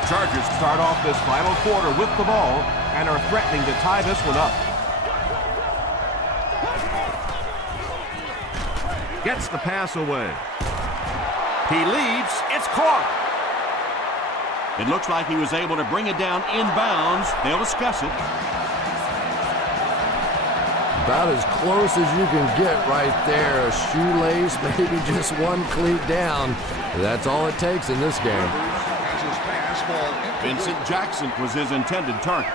The Chargers start off this final quarter with the ball and are threatening to tie this one up. Gets the pass away. He leads. It's caught. It looks like he was able to bring it down inbounds. They'll discuss it. About as close as you can get right there. A shoelace, maybe just one cleat down. That's all it takes in this game. Vincent Jackson was his intended target.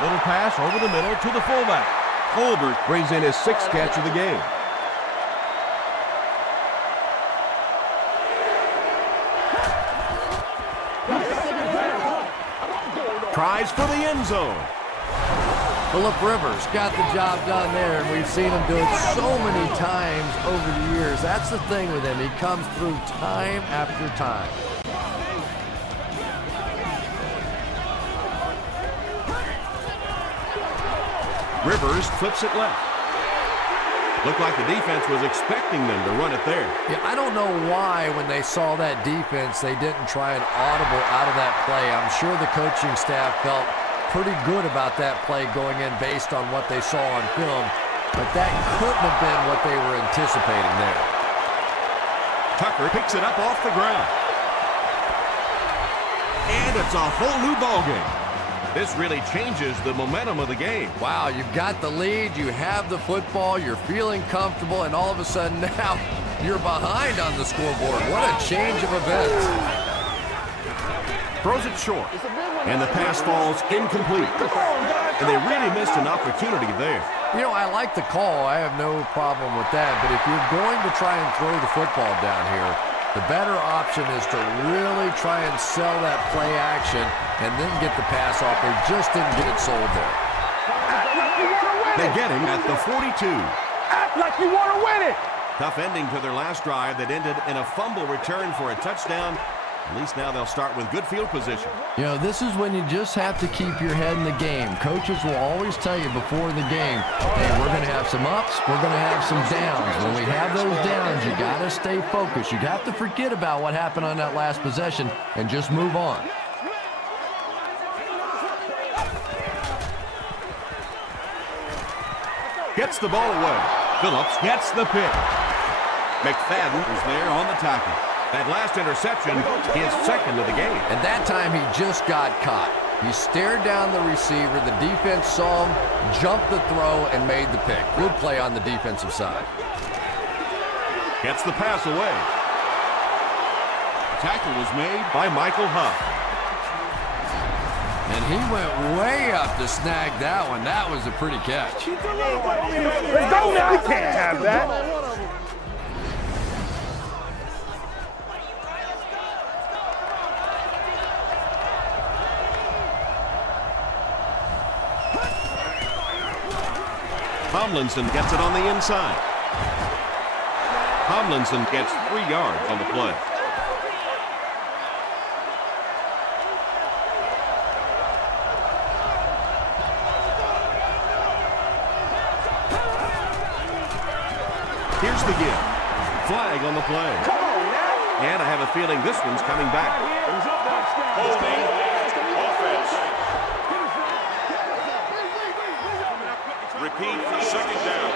Little pass over the middle to the fullback. Colbert brings in his 6th catch of the game. Tries for the end zone. Phillip Rivers got the job done there, and we've seen him do it so many times over the years. That's the thing with him. He comes through time after time. Rivers flips it left. Looked like the defense was expecting them to run it there. Yeah, I don't know why when they saw that defense, they didn't try an audible out of that play. I'm sure the coaching staff felt pretty good about that play going in based on what they saw on film, but that couldn't have been what they were anticipating there. Tucker picks it up off the ground. And it's a whole new ballgame. This really changes the momentum of the game. Wow, you've got the lead, you have the football, you're feeling comfortable, and all of a sudden now you're behind on the scoreboard. What a change of events. Throws it short, and the pass falls incomplete. And they really missed an opportunity there. You know, I like the call. I have no problem with that. But if you're going to try and throw the football down here, the better option is to really try and sell that play action and then get the pass off. They just didn't get it sold there. They get him at the 42. Act like you want to win it. Tough ending to their last drive that ended in a fumble return for a touchdown. At least now they'll start with good field position. You know, this is when you just have to keep your head in the game. Coaches will always tell you before the game, hey, we're going to have some ups, we're going to have some downs. When we have those downs, you got to stay focused. You have to forget about what happened on that last possession and just move on. Gets the ball away. Phillips gets the pick. McFadden is there on the tackle. That last interception is 2nd of the game. And that time he just got caught. He stared down the receiver. The defense saw him, jumped the throw, and made the pick. Good play on the defensive side. Gets the pass away. Tackle was made by Michael Huff. And he went way up to snag that one. That was a pretty catch. Let's go now. We can't have that. Tomlinson gets it on the inside. Tomlinson gets 3 yards on the play. Here's the give. Flag on the play. And I have a feeling this one's coming back. Holding offense. Repeat for 2nd down.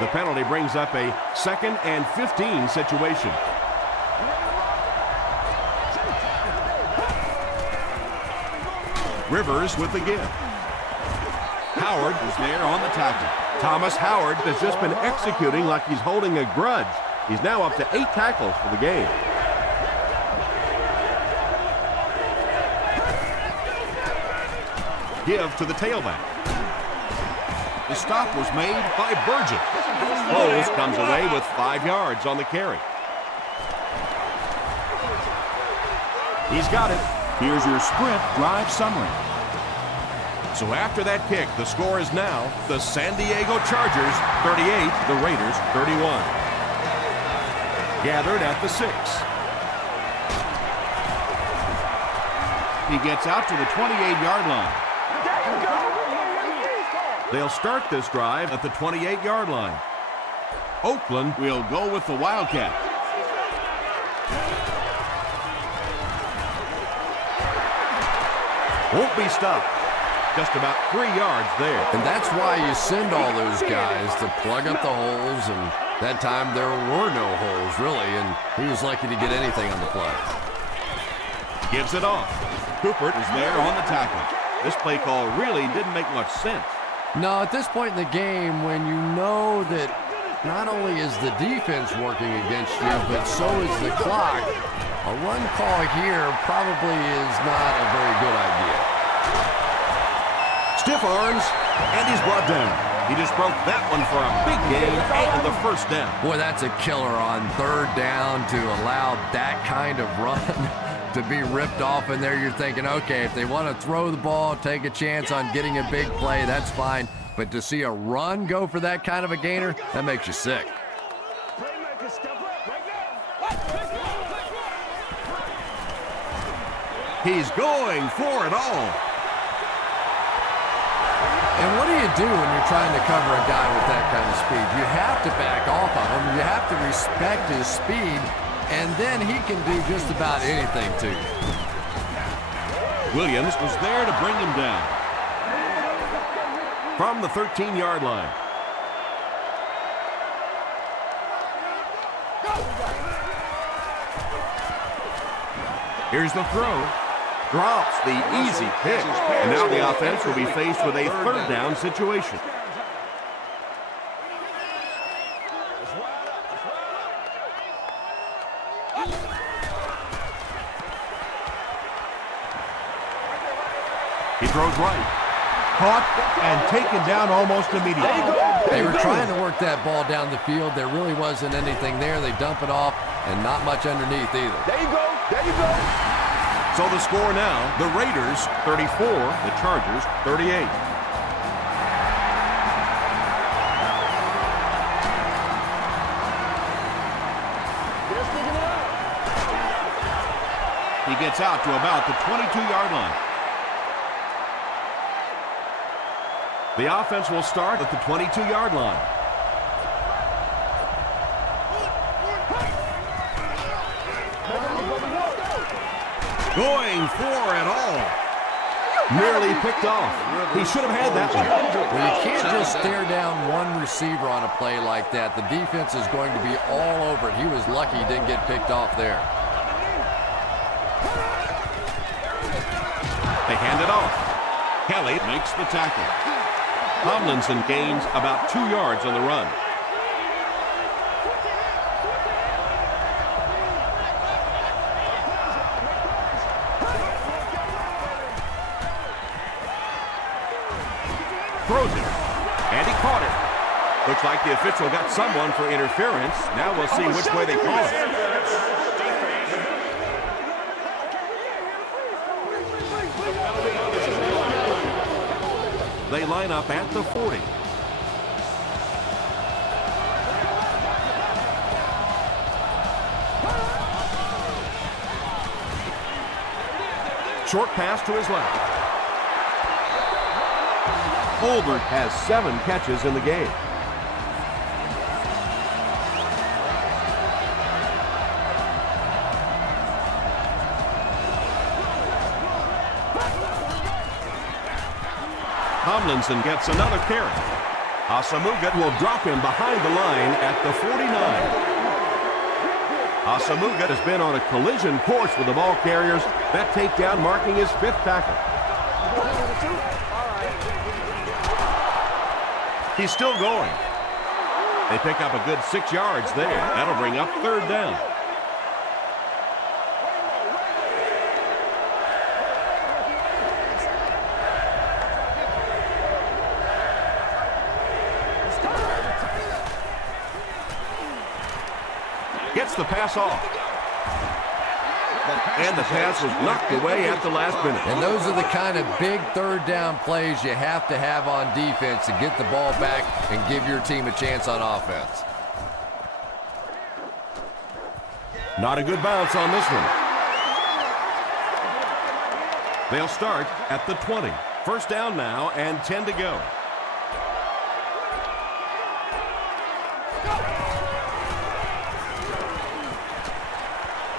The penalty brings up a 2nd and 15 situation. Rivers with the give. Howard is there on the tackle. Thomas Howard has just been executing like he's holding a grudge. He's now up to 8 tackles for the game. Give to the tailback. The stop was made by Burgess. Bowles comes away with 5 yards on the carry. He's got it. Here's your sprint drive summary. So after that kick, the score is now the San Diego Chargers 38, the Raiders 31. Gathered at the 6. He gets out to the 28-yard line. They'll start this drive at the 28-yard line. Oakland will go with the Wildcat. Won't be stopped. Just about 3 yards there. And that's why you send all those guys to plug up the holes, and that time there were no holes, really, and he was lucky to get anything on the play. Gives it off. Cooper is there on the tackle. This play call really didn't make much sense. No, at this point in the game, when you know that not only is the defense working against you, but so is the clock, a run call here probably is not a very good idea. Stiff arms, and he's brought down. He just broke that one for a big gain and the first down. Boy, that's a killer on third down to allow that kind of run to be ripped off in there. You're thinking, okay, if they want to throw the ball, take a chance on getting a big play, that's fine. But to see a run go for that kind of a gainer, that makes you sick. He's going for it all. And what do you do when you're trying to cover a guy with that kind of speed? You have to back off of him. You have to respect his speed, and then he can do just about anything to you. Williams was there to bring him down. From the 13-yard line. Here's the throw. Drops the easy pick. And now the offense will be faced with a third down situation. He throws right. Caught and taken down almost immediately. They were trying to work that ball down the field. There really wasn't anything there. They dump it off, and not much underneath either. There you go. There you go. So the score now, the Raiders 34, the Chargers 38. He gets out to about the 22-yard line. The offense will start at the 22-yard line. Going for it all. Nearly picked off. He should have had that one. Well, you can't just stare down one receiver on a play like that. The defense is going to be all over it. He was lucky he didn't get picked off there. They hand it off. Kelly makes the tackle. Tomlinson gains about 2 yards on the run. Throws it, and he caught it. Looks like the official got someone for interference. Now we'll see which way they call it. They line up at the 40. Short pass to his left. Holbert has 7 catches in the game. Tomlinson gets another carry. Asamuga will drop him behind the line at the 49. Asamuga has been on a collision course with the ball carriers. That takedown marking his 5th tackle. He's still going. They pick up a good 6 yards there. That'll bring up 3rd down. Gets the pass off. And the pass was knocked away at the last minute. And those are the kind of big 3rd down plays you have to have on defense to get the ball back and give your team a chance on offense. Not a good bounce on this one. They'll start at the 20. 1st down now and 10 to go.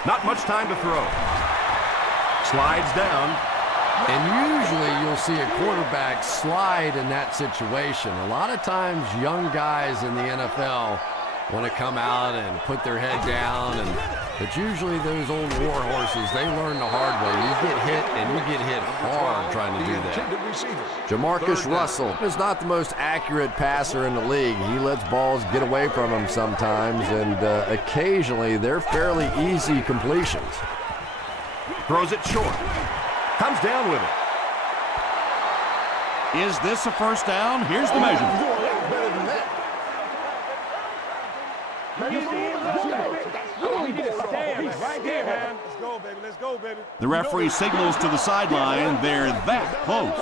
Not much time to throw. Slides down. And usually you'll see a quarterback slide in that situation. A lot of times young guys in the NFL want to come out and put their head down, but usually those old war horses, they learn the hard way. You get hit, and you get hit hard trying to do that. Jamarcus Russell is not the most accurate passer in the league. He lets balls get away from him sometimes, and occasionally they're fairly easy completions. Throws it short. Comes down with it. Is this a first down? Here's the measurement. The referee signals to the sideline. They're that close.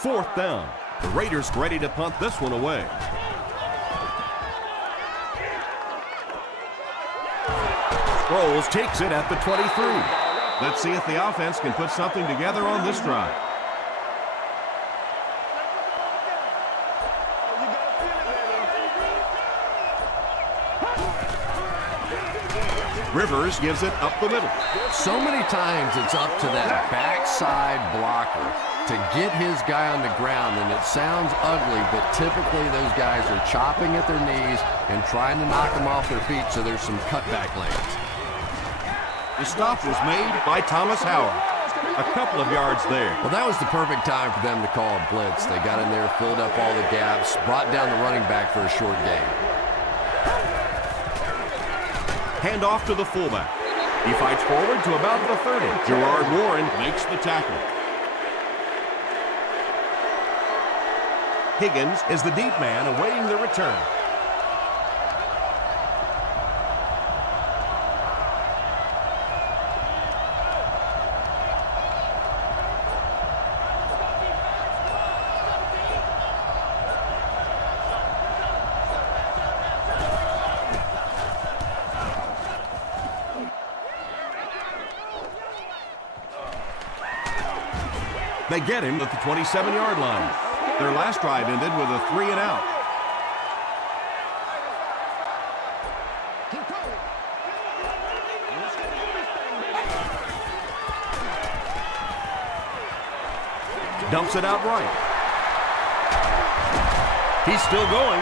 4th down. The Raiders ready to punt this one away. Sproles takes it at the 23. Let's see if the offense can put something together on this drive. Rivers gives it up the middle. So many times it's up to that backside blocker to get his guy on the ground, and it sounds ugly, but typically those guys are chopping at their knees and trying to knock them off their feet, so there's some cutback lanes. The stop was made by Thomas Howard. A couple of yards there. Well, that was the perfect time for them to call a blitz. They got in there, filled up all the gaps, brought down the running back for a short gain. Hand off to the fullback. He fights forward to about the 30. Gerard Warren makes the tackle. Higgins is the deep man awaiting the return. They get him at the 27-yard line. Their last drive ended with a 3-and-out. Dumps it out right. He's still going.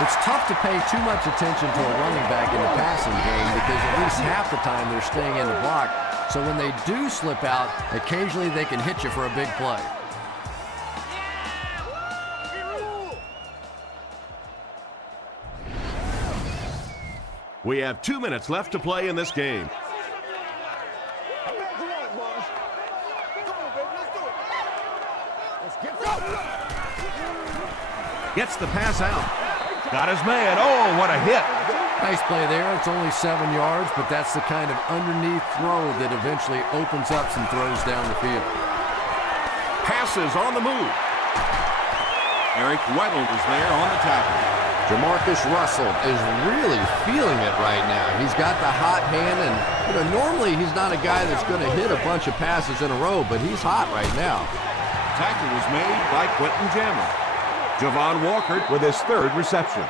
It's tough to pay too much attention to a running back in the passing game because at least half the time they're staying in the block. So when they do slip out, occasionally they can hit you for a big play. We have 2 minutes left to play in this game. Gets the pass out. Got his man. Oh, what a hit. Nice play there. It's only 7 yards, but that's the kind of underneath throw that eventually opens up some throws down the field. Passes on the move. Eric Weddle is there on the tackle. Jamarcus Russell is really feeling it right now. He's got the hot hand, and normally he's not a guy that's going to hit a bunch of passes in a row, but he's hot right now. Tackle was made by Quentin Jammer. Javon Walker with his 3rd reception.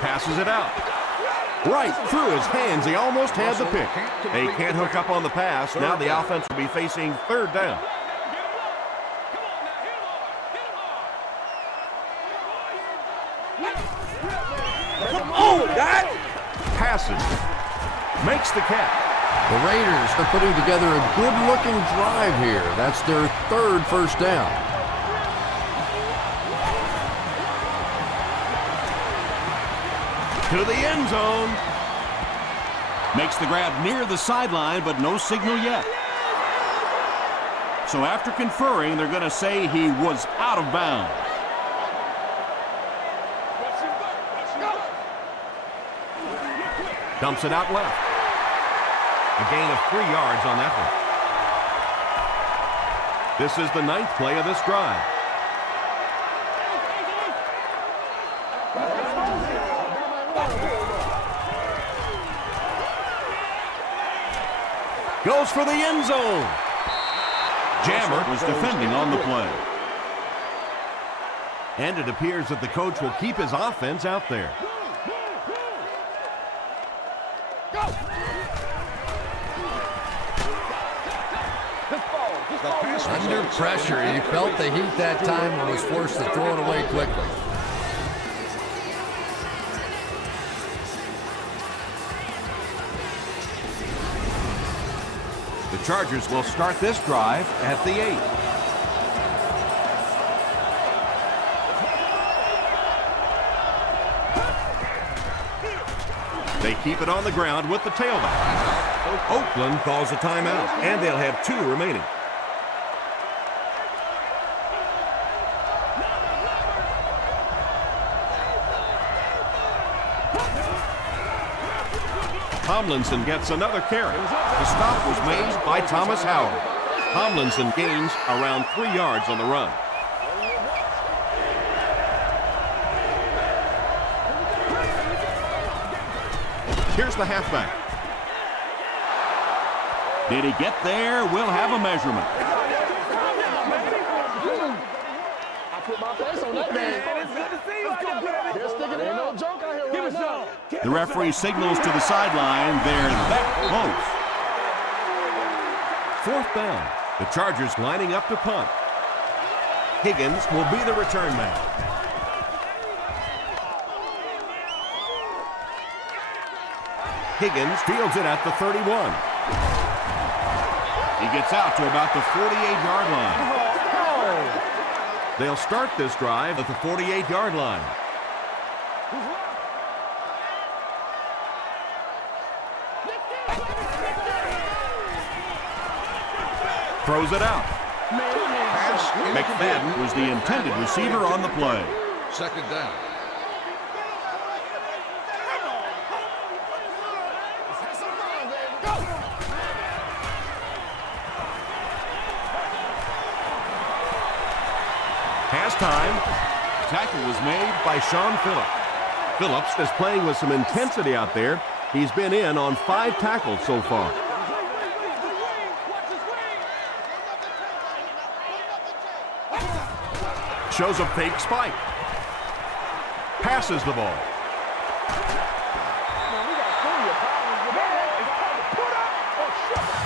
Passes it out. Right through his hands. He almost had the pick. They can't hook up on the pass. Now the offense will be facing 3rd down. Oh, that passes. Makes the catch. The Raiders are putting together a good-looking drive here. That's their 3rd first down. To the end zone. Makes the grab near the sideline, but no signal yet. So after conferring, they're going to say he was out of bounds. Dumps it out left. A gain of 3 yards on that one. This is the 9th play of this drive. Goes for the end zone. Jammer was defending on the play. And it appears that the coach will keep his offense out there. Under pressure, he felt the heat that time and was forced to throw it away quickly. The Chargers will start this drive at the 8. They keep it on the ground with the tailback. Oakland calls a timeout, and they'll have 2 remaining. Tomlinson gets another carry. The stop was made by Thomas Howard. Tomlinson gains around 3 yards on the run. Here's the halfback. Did he get there? We'll have a measurement. I put my face on that man. It's good to see you. They're sticking in no joke out here right now. The referee signals to the sideline. They're that close. 4th down. The Chargers lining up to punt. Higgins will be the return man. Higgins fields it at the 31. He gets out to about the 48-yard line. They'll start this drive at the 48-yard line. Throws it out. McFadden was the intended receiver on the play. 2nd down. Pass time. Tackle was made by Sean Phillips. Phillips is playing with some intensity out there. He's been in on 5 tackles so far. Shows a fake spike. Passes the ball.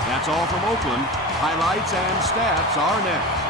That's all from Oakland. Highlights and stats are next.